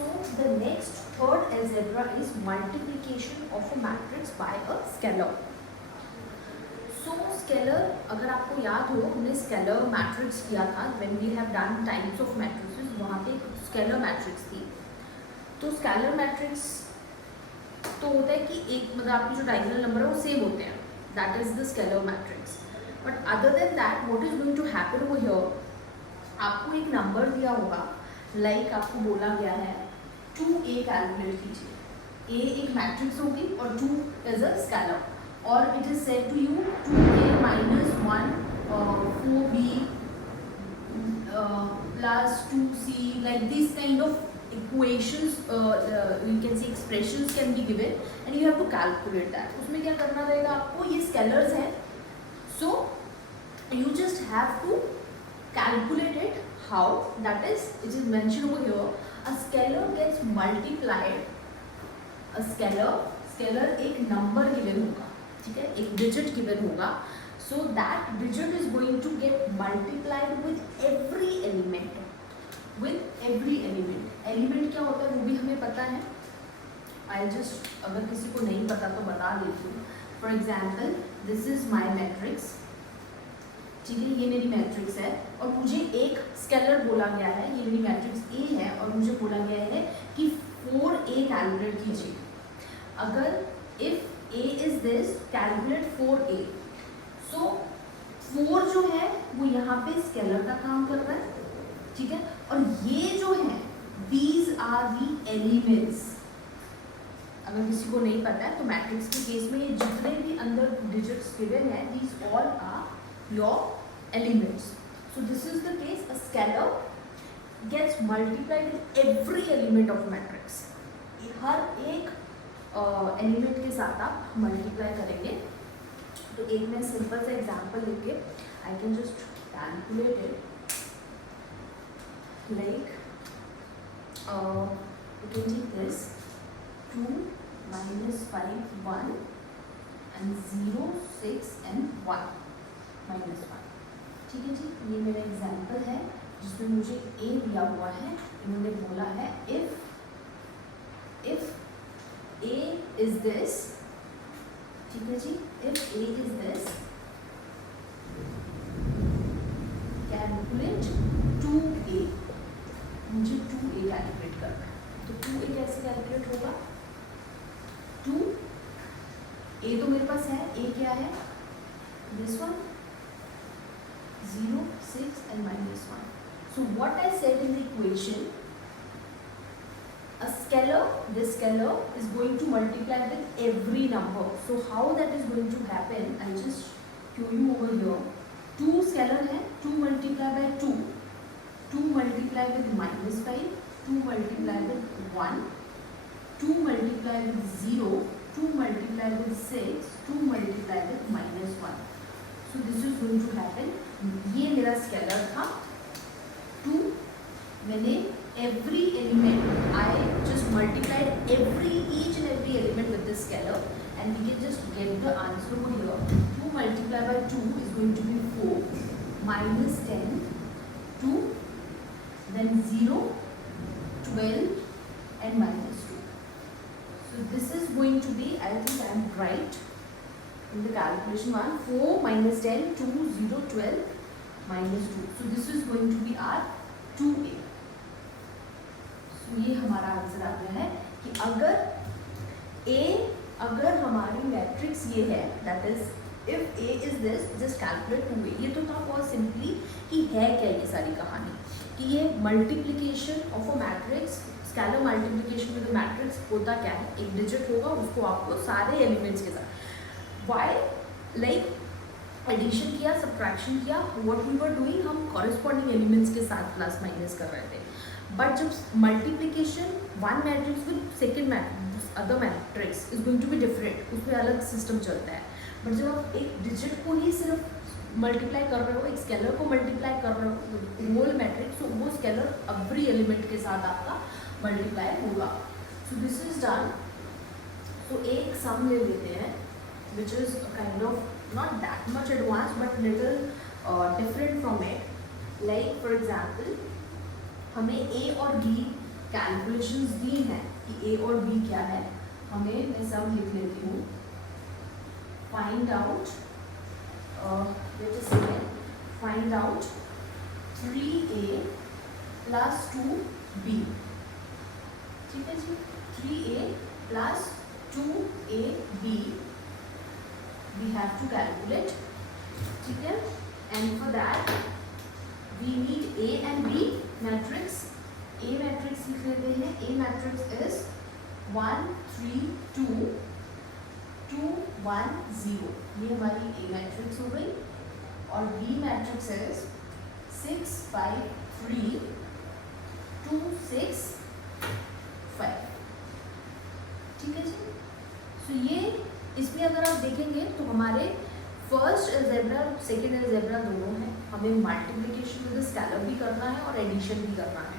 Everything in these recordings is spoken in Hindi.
So the next third algebra is multiplication of a matrix by a scalar. So scalar, अगर आपको याद हो हमने scalar matrix किया था when we have done types of matrices, वहाँ पे scalar matrix थी. तो scalar matrix तो होता है कि एक मतलब आपकी जो डायगोनल नंबर है वो सेम होते हैं, that is the scalar matrix. But other than that, what is going to happen over here? आपको एक नंबर दिया होगा, like आपको बोला गया है 2a कैलकुलेट कीजिए. a एक मैट्रिक्स होगी और 2 इज अ स्केलर, और it is said to you 2a minus 1 4b plus 2c, like these kind of equations, you can say expressions can be given and you have to calculate that. उसमें क्या करना रहेगा आपको, ये स्केलर्स हैं, so you just have to calculate it. How? That is, it is mentioned over here, a scalar gets multiplied. A scalar एक number given होगा, ठीक है, एक digit given होगा, so that digit is going to get multiplied with every element. With every element. Element क्या होता है वो भी हमें पता है. I'll just, अगर किसी को नहीं पता तो बता देती हूँ. For example, this is my matrix. ठीक है, ये मेरी मैट्रिक्स है और मुझे एक स्केलर बोला गया है, ये मेरी मैट्रिक्स A है और मुझे बोला गया है कि 4a कैलकुलेट कीजिए. अगर if a is this, calculate 4a. so 4 जो है वो यहाँ पे स्केलर का काम कर रहा है, ठीक है, और ये जो है these are the elements. अगर किसी को नहीं पता है तो मैट्रिक्स के केस में ये जितने भी अंदर डिजिट्स गिवन है, these all are your elements. So this is the case, a scalar gets multiplied with every element of matrix. हर एक एलिमेंट के साथ आप मल्टीप्लाई करेंगे. तो एक मैं सिंपल सा एग्जांपल लेके I can just calculate it, like you can take this 2 minus 5 1 and 0 6 and 1 minus 1. ठीक है जी, ये मेरा एग्जाम्पल है जिसमें मुझे a दिया हुआ है. इन्होंने बोला है if a is this, ठीक है जी, if a is this, calculate 2a. मुझे 2a कैलकुलेट करना है, तो 2a कैसे कैलकुलेट होगा. 2a तो मेरे पास है, a क्या है, this one 0 6 and minus 1. So what I said in the equation, a scalar, this scalar is going to multiply with every number. So how that is going to happen, I'll just show you over here. 2 scalar है, 2 multiply by 2, 2 multiply with minus 5, 2 multiply with 1, 2 multiply with 0, 2 multiply with 6, 2 multiply with minus 1. So this is going to happen. ये मेरा स्केलर था 2. मैंने every element, I just multiplied each and every element with this scalar, and we can just get the answer over here. 2 multiplied by 2 is going to be 4, minus 10, 2, then 0, 12 and minus 2. So this is going to be, I think I am right in the calculation one. 4 minus 10, 2, 0, 12 minus 2. So this is going to be our 2a. So ये हमारा आंसर आ गया है कि अगर हमारी मैट्रिक्स ये है, that is if a is this, just calculate 2a. ये तो था बहुत सिंपली कि है क्या ये सारी कहानी, कि ये multiplication of a matrix, scalar multiplication with matrix होता क्या है, एक डिजिट होगा, उसको आपको सारे एलिमेंट्स के साथ वाई लाइक एडिशन किया, सब्ट्रैक्शन किया, व्हाट वी वर डूइंग, हम कॉरेस्पॉन्डिंग एलिमेंट्स के साथ प्लस माइनस कर रहे थे. बट जब multiplication one matrix with second matrix, other matrix is going to be different, उसमें अलग सिस्टम चलता है. बट जब आप एक डिजिट को ही सिर्फ मल्टीप्लाई कर रहे हो, एक स्केलर को मल्टीप्लाई कर रहे हो होल मैट्रिक्स, तो वो स्केलर एवरी एलिमेंट के साथ आपका मल्टीप्लाई होगा. So this is done. तो एक सम ले लेते हैं which is kind of not that much advanced but little different from it. Like for example, हमें a और b कैलकुलेशंस दी हैं कि ए और बी क्या है, मैं सब लिख लेती हूँ. Find out, find out 3a plus 2b. ठीक है जी, 3a plus 2ab we have to calculate. ठीक है, and for that we need a and b matrix. a matrix लिख लेते हैं. a matrix is 1 3 2 2 1 0. ये हमारी a matrix हो गई. और b matrix is 6 5 3 2 6 5. ठीक है जी. सो ये इसमें अगर आप देखेंगे तो हमारे फर्स्ट अलजेब्रा और सेकेंड अलजेब्रा दोनों हैं. हमें मल्टीप्लिकेशन विद स्केलर भी करना है और एडिशन भी करना है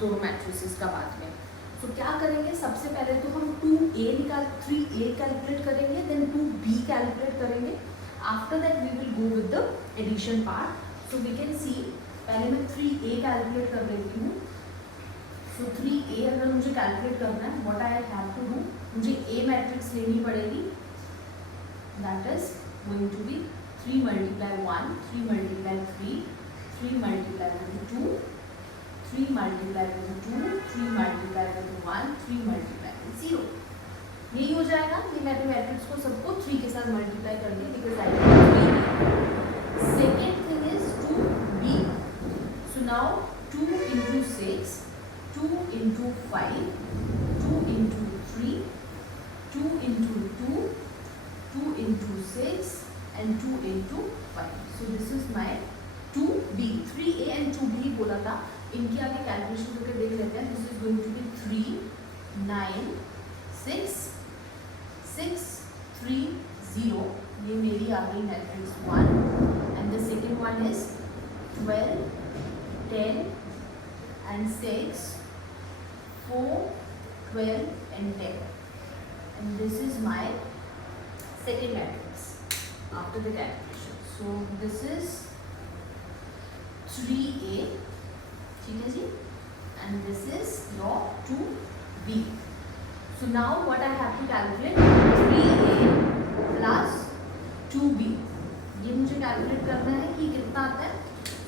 दोनों मैट्रिसेस का बाद में. तो क्या करेंगे, सबसे पहले तो हम 3a कैलकुलेट करेंगे, देन 2b कैलकुलेट करेंगे. After that we will go with the addition part. So we can see, पहले मैं 3a कैलकुलेट कर लेती हूँ. सो 3a अगर मुझे कैलकुलेट करना है, what I have to do, मुझे a मैट्रिक्स लेनी पड़ेगी. That is going to be 3 multiply 1, 3 multiply 3, 3 multiply with 2, 3 multiply with 2, 3 multiply with 1, 3 multiply with 0. यही हो जाएगा. ये मैंने मैट्रिक्स को सबको 3 के साथ मल्टीप्लाई कर दिया because I have 3. Second thing is 2b. So now 2 into 6, 2 into 5, 2 into 3, 2 into 2, 2 into 6 and 2 into 5. So this is my 2b. 3a and 2b बोला था. इनकी आगे कैलकुलेशन करके देख लेते हैं. This is going to be 3 9 6 6 3 0. ये मेरी आ गई matrix 1. And the second one is 12 10 and 6 4 12 and 10. And this is my second matrix after the calculation. So this is 3a. ठीक है जी. And this is your 2b. So now what I have to calculate, 3a plus 2b. ये मुझे कैलकुलेट करना है कि कितना आता है.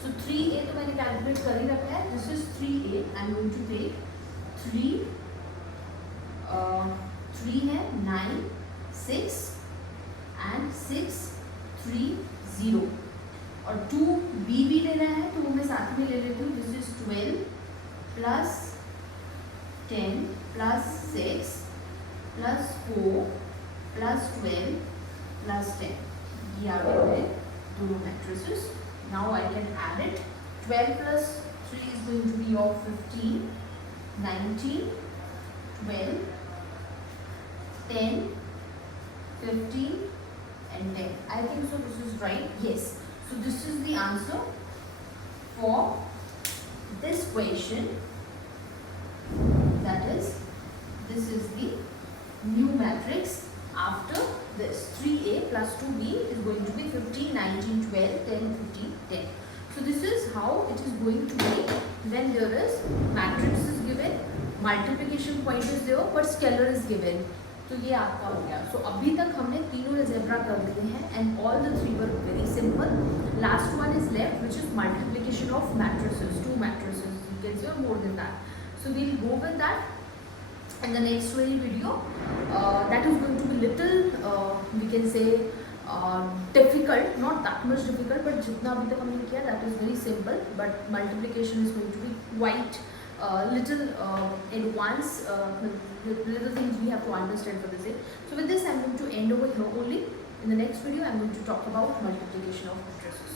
So 3a तो मैंने कैलकुलेट कर ही रखा है. This is 3a. I'm going to take 3 है 9 6 and 6 3 0. और 2b भी लेना है तो वो मैं साथ में ले लेती हूँ. This is 12 plus 10 plus 6 plus 4 plus 12 plus 10. ये आ गए हैं दोनों matrices. Now I can add it. 12 plus 3 is going to be your 15 19 12 10 15 and 10. I think so this is right. Yes. So this is the answer for this question. That is, this is the new matrix after this. 3a plus 2b is going to be 15 19 12 10 15 10. So this is how it is going to be when there is matrix is given, multiplication point is there but scalar is given. तो ये आपका हो गया. सो अभी तक हमने तीनों अलजेब्रा कर दिए हैं and all the three were very simple. Last one is left which is multiplication of matrices, 2 matrices. You can say or more than that. So we'll go with that in the next video. That is going to be little we can say difficult, not that much difficult, but जितना अभी तक हमने किया that is very simple. But multiplication is going to be quite little advanced, little things we have to understand for this. So with this I'm going to end over here only. In the next video I'm going to talk about multiplication of matrices.